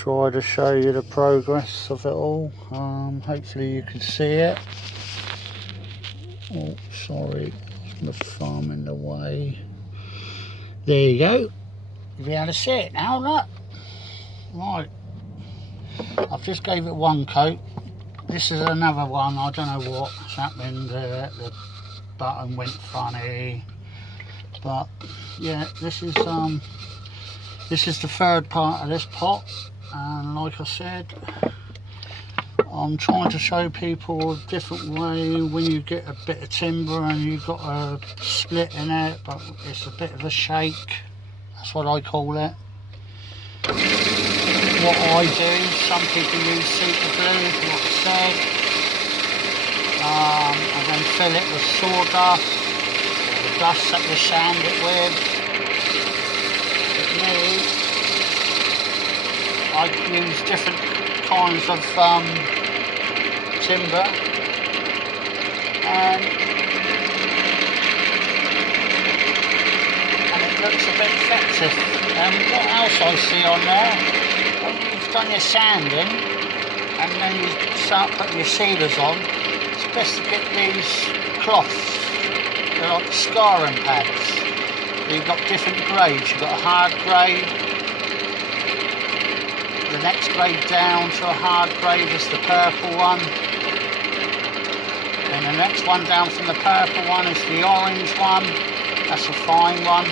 try to show you the progress of it all. Hopefully you can see it. Oh, sorry, the thumb in the way. There you go. You'll be able to see it now, look. Right, I've just gave it one coat. This is another one. I don't know what's happened. The button went funny, but yeah, this is the third part of this pot, and like I said, I'm trying to show people a different way when you get a bit of timber and you've got a split in it, but it's a bit of a shake. That's what I call it. What I do, some people use super glue, like I said, and then fill it with sawdust, or the dust that you sand it with. But me, I use different kinds of timber, and it looks a bit effective. And what else I see on there, when you've done your sanding and then you start putting your sealers on, it's best to get these cloths. They're like scarring pads. You've got different grades. You've got a hard grade, the next grade down to a hard grade is the purple one, and the next one down from the purple one is the orange one. That's a fine one.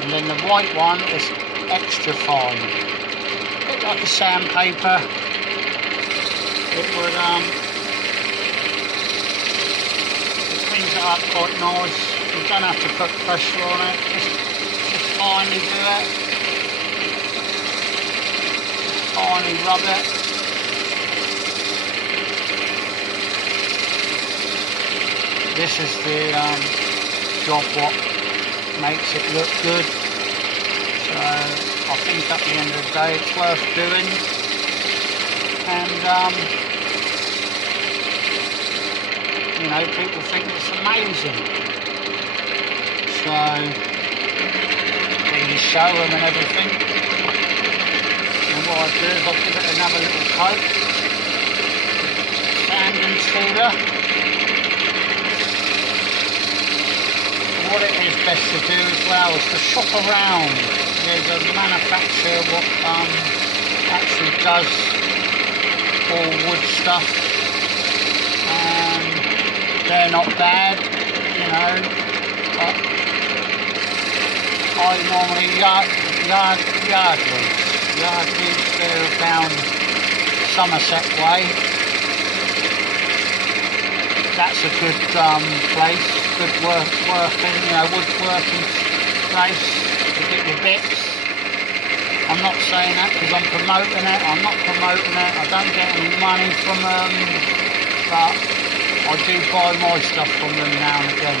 And then the white one is extra fine. A bit like a sandpaper. It would it cleans it up quite nice. You don't have to put pressure on it. Just finely do it. Just finely rub it. This is the job what makes it look good, so I think at the end of the day it's worth doing, and you know, people think it's amazing, so when you show them and everything, and what I do is I'll give it another little coat, sand and sealer. What it is best to do as well is to shop around. There's a manufacturer what actually does all wood stuff, and they're not bad, you know, but I normally yard leads, they're down Somerset way. That's a good place. Good working, you know, woodworking place to get your bits. I'm not saying that because I'm promoting it. I'm not promoting it. I don't get any money from them, but I do buy my stuff from them now and again.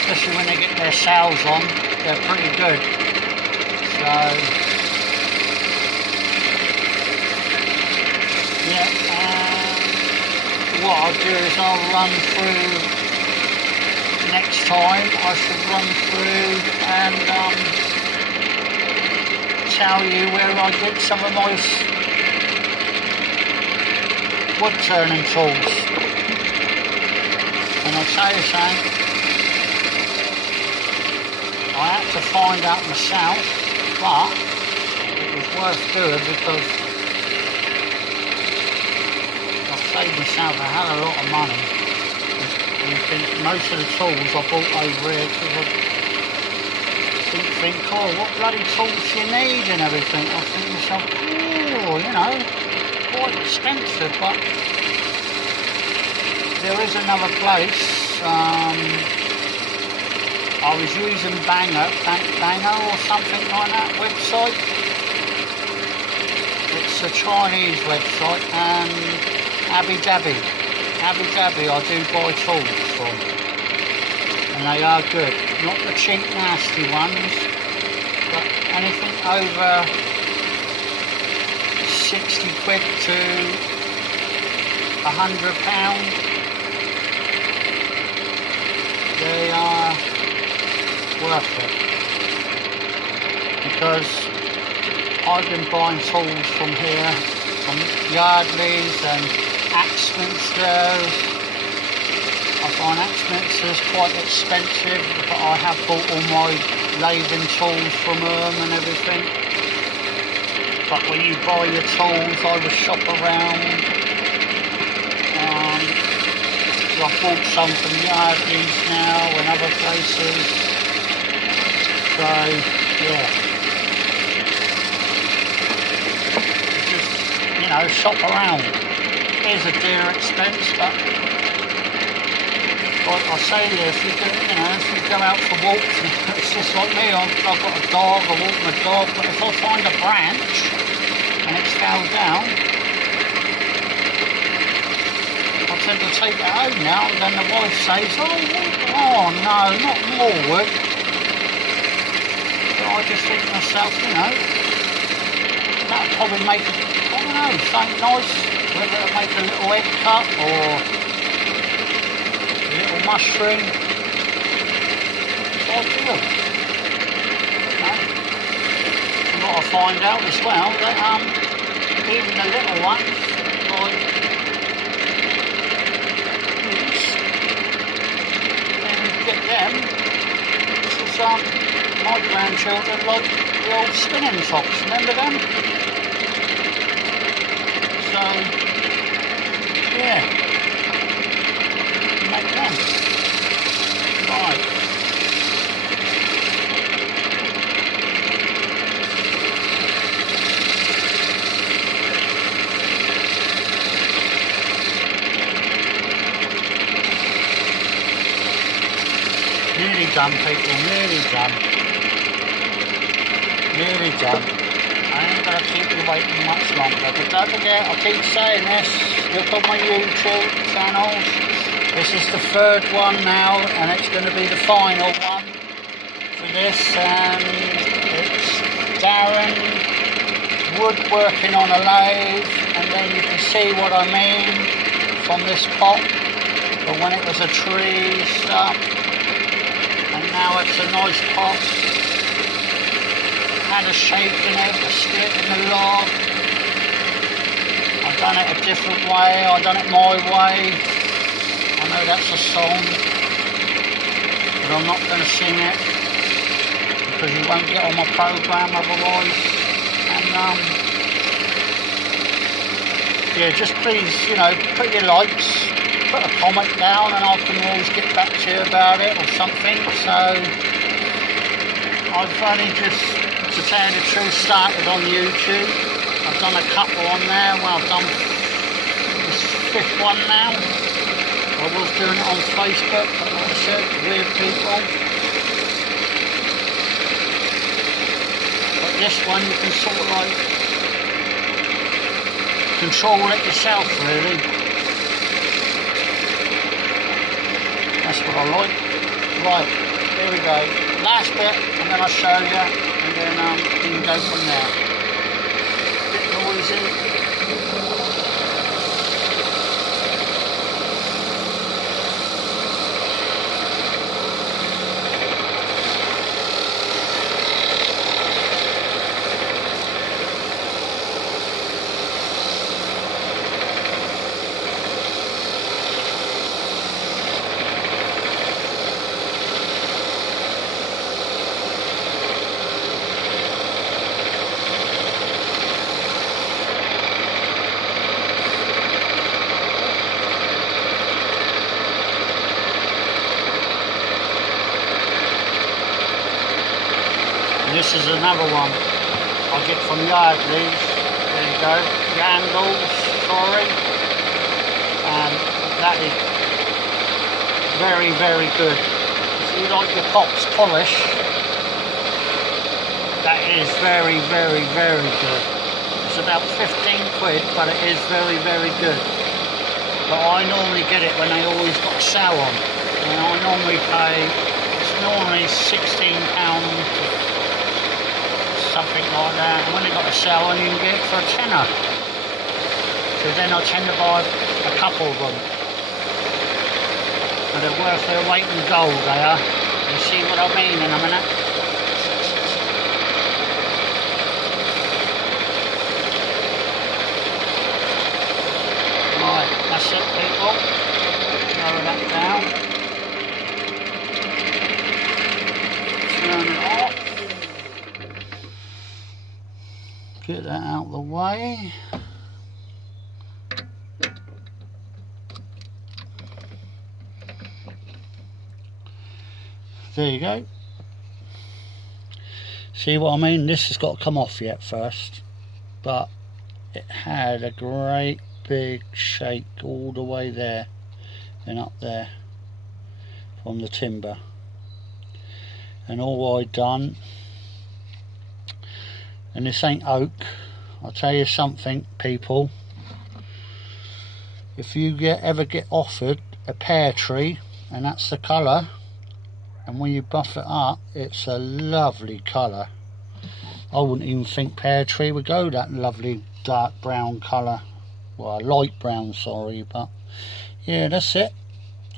Especially when they get their sales on, they're pretty good. So yeah, what I'll do is I'll run through. Next time I should run through and tell you where I get some of my wood turning tools. And I'll tell you something, I had to find out myself, but it was worth doing because I've saved myself a hell of a lot of money. Most of the tools I bought over here because I didn't think, oh, what bloody tools you need and everything. I think to myself, oh, you know, quite expensive, but there is another place. I was using Banger or something like that website. It's a Chinese website, and Abu Dhabi I do buy tools from, and they are good. Not the cheap nasty ones, but anything over 60 quid to £100, they are worth it, because I I've been buying tools from here, from Yardleys and Axminsters. I find Axminsters quite expensive, but I have bought all my lathing tools from them and everything. But when you buy your tools, I would shop around. I've bought some from Yardleys now and other places. So, yeah. Just, shop around. Here's a dear expense, but like I say here, if you go out for walks, it's just like me, I've got a dog, I walk my dog, but if I find a branch and it's fell down, I tend to take it home now, and then the wife says, oh no, not more wood. But I just think to myself, that'll probably make, something nice, whether it'll make a little egg cup or a little mushroom. It's ideal. And what I find out as well, that even the little ones, like these, when you get them, this is my grandchildren like the old spinning tops, remember them? So, yeah, make them. Right. Nearly done, people, nearly done. Nearly done. I ain't going to keep you waiting much longer, but don't forget, I keep saying this, look on my YouTube channels. This is the third one now, and it's going to be the final one for this, and it's Darren woodworking on a lathe, and then you can see what I mean from this pot, but when it was a tree stuff, and now it's a nice pot. Had a shape in it, a split in the log. I've done it a different way, I've done it my way. I know that's a song, but I'm not going to sing it because you won't get on my program otherwise. And yeah, just please, put your likes, put a comment down, and I can always get back to you about it or something. So I've only just, to tell you the truth, started on YouTube. I've done a couple on there. Well, I've done this 5th one now. I was doing it on Facebook, but like I said, weird people. But this one you can sort of like control it yourself, really. That's what I like. Right, here we go. Last bit, and then I'll show you. And then you can go from there. Bit noisy. This is another one I get from Yardleys. There you go, Yandles, sorry. And that is very, very good. If you like your pots polished, that is very, very, very good. It's about 15 quid, but it is very, very good. But I normally get it when they always got a sale on. And I normally pay, it's normally £16 something like that, and when they got a sale on, you can get it for a tenner. So then I tend to buy a couple of them. But they're worth their weight in gold, they are. You see what I mean in a minute? down, turn it off, get that out of the way. There you go. See what I mean? This has got to come off yet first, but it had a great big shake all the way there and up there from the timber. And all I done, and this ain't oak, I'll tell you something, people, if you ever get offered a pear tree and that's the colour, and when you buff it up, it's a lovely colour. I wouldn't even think pear tree would go that lovely dark brown colour. Well, light brown, sorry, but yeah, that's it.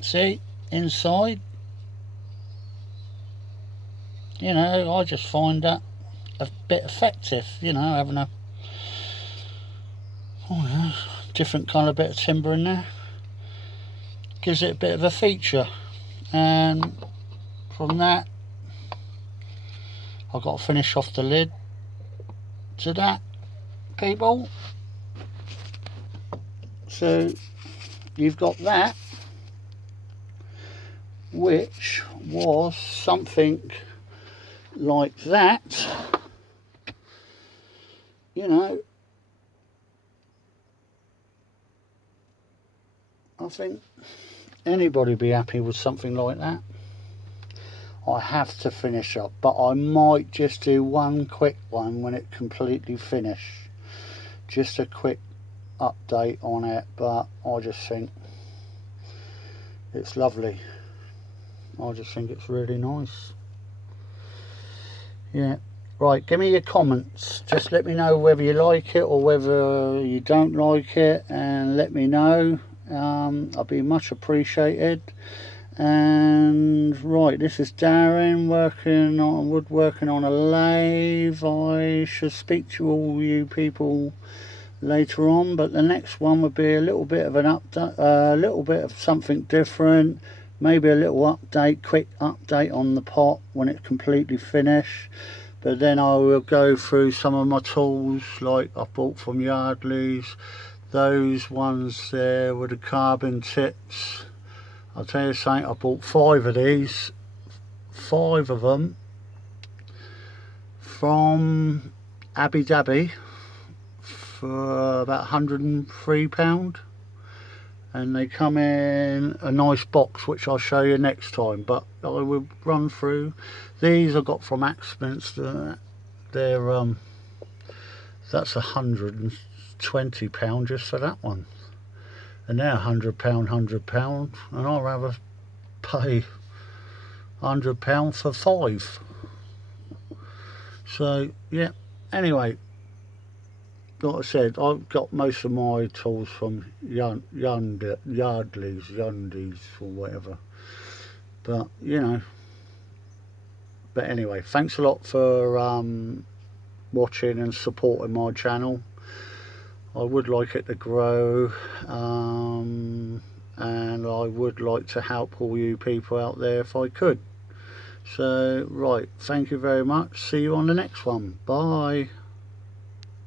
See, inside, you know, I just find that a bit effective, you know, having a different colour bit of timber in there. Gives it a bit of a feature. And from that, I've got to finish off the lid to that, people. So you've got that, which was something like that, you know. I think anybody would be happy with something like that. I have to finish up, but I might just do one quick one when it completely finished, just a quick update on it. But I just think it's lovely. I just think it's really nice. Yeah, right, give me your comments, just let me know whether you like it or whether you don't like it, and let me know. I'll be much appreciated. And right, this is Darren woodworking on a lathe. I shall speak to all you people later on, but the next one would be a little bit of an update, a little bit of something different, maybe a little update, quick update on the pot when it's completely finished. But then I will go through some of my tools like I bought from Yardley's. Those ones there with the carbon tips. I'll tell you something, I bought 5 of these, 5 of them from Abu Dhabi for about £103, and they come in a nice box which I'll show you next time, but I will run through. These I got from Axminster. They're that's £120 just for that one. And they're £100, and I'd rather pay £100 for 5. So yeah, anyway, like I said, I've got most of my tools from Yardley's or whatever. But you know, but anyway, thanks a lot for watching and supporting my channel. I would like it to grow, and I would like to help all you people out there if I could. So right, thank you very much. See you on the next one. Bye.